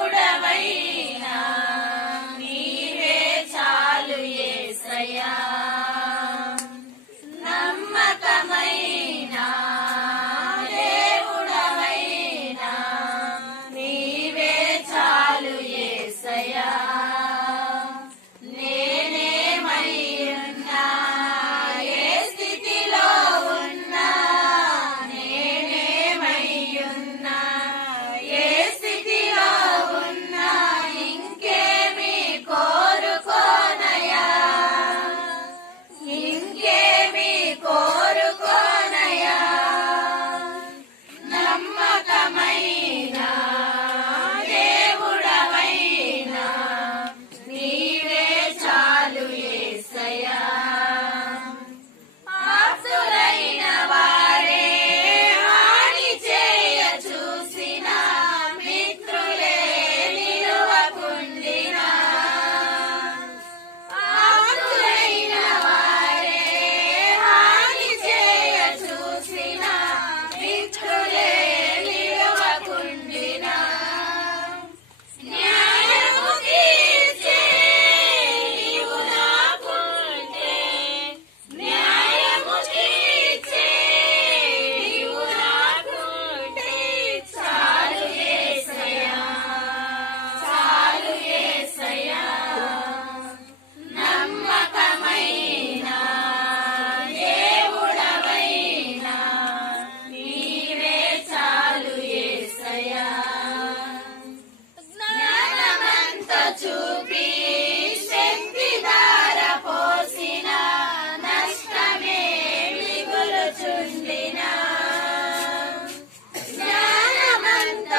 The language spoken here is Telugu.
దేవుడవైనా నీవే చాలు యేసయ్యా. నమ్మకమైన దేవుడవైనా నీవే చాలు యేసయ్యా. నేనేమైయున్నా ఏ స్థితిలో ఉన్నా, నేనేమైయున్నా ఏ స్థితిలో ఉన్నా ఇంకేమి కోరుకోనయా, ఇంకేమి కోరుకోనయా. నమ్మకమైన దేవుడవైనా నీవే చాలు యేసయ్యా. ఆప్తులైన వారే హాని చేయ చూసిన, మిత్రులే నిలువకుండినా, ఆప్తులైన వారే హాని చేయ చూసిన, మిత్రులే నిలువకుండినా. న్యాయము తీర్చే నీవు నాకుంటే, న్యాయము తీర్చే నీవు నాకుంటే చాలు యేసయ్యా, చాలు యేసయ్యా. నమ్మకమైన దేవుడవైనా నీవే చాలు యేసయ్యా. జ్ఞానమంత చూపి శక్తి ధార పోసిన, నష్టమే మిగులుచుండినా. జ్ఞానమంత